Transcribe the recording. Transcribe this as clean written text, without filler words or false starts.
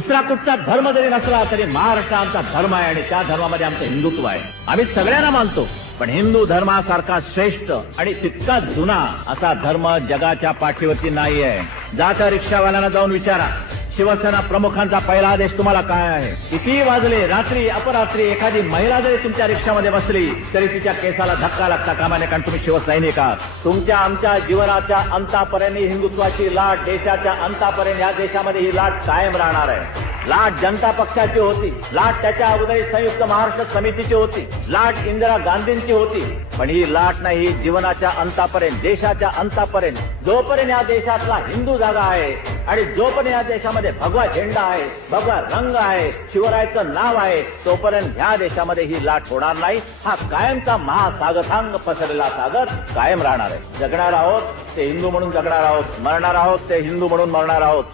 दुसरा कुठचा धर्म जरी नसला तरी महाराष्ट्र आमचा धर्म आहे आणि त्या धर्मामध्ये आमचं हिंदुत्व आहे. आम्ही सगळ्यांना मानतो, पण हिंदू धर्मासारखा श्रेष्ठ आणि तितका जुना असा धर्म जगाच्या पाठीवरती नाही आहे. जाता रिक्षावाल्यांना जाऊन विचारा, शिवसेना प्रमुखांचा पहिला आदेश तुम्हाला काय आहे? किती वाजले, रात्री अपरात्री एखादी महिला जरी तुमच्या रिक्षामध्ये बसली तरी तिच्या केसाला धक्का लागता कामा नये, कारण तुम्ही शिवसैनिक आहात. तुमच्या आमच्या जीवनाच्या अंतापर्यंत हिंदुत्वाची लाट, देशाच्या अंतापर्यंत या देशामध्ये ही लाट कायम राहणार आहे. लाट जनता पक्षाची होती, लाट त्याच्या अगोदर संयुक्त महाराष्ट्र समितीची होती, लाट इंदिरा गांधींची होती, पण ही लाट नाही ही जीवनाच्या अंतापर्यंत, देशाच्या अंतापर्यंत, जोपर्यंत या देशातला हिंदू जागा आहे आणि जोपर्यंत या देशामध्ये भगवा झेंडा आहे, भगवा रंग आहे, शिवरायाचं नाव आहे, तोपर्यंत ह्या देशामध्ये ही लाट होणार नाही. हा कायमचा महासागरांग पसरलेला सागर कायम राहणार आहे. जगणार आहोत ते हिंदू म्हणून जगणार आहोत, मरणार आहोत ते हिंदू म्हणून मरणार आहोत.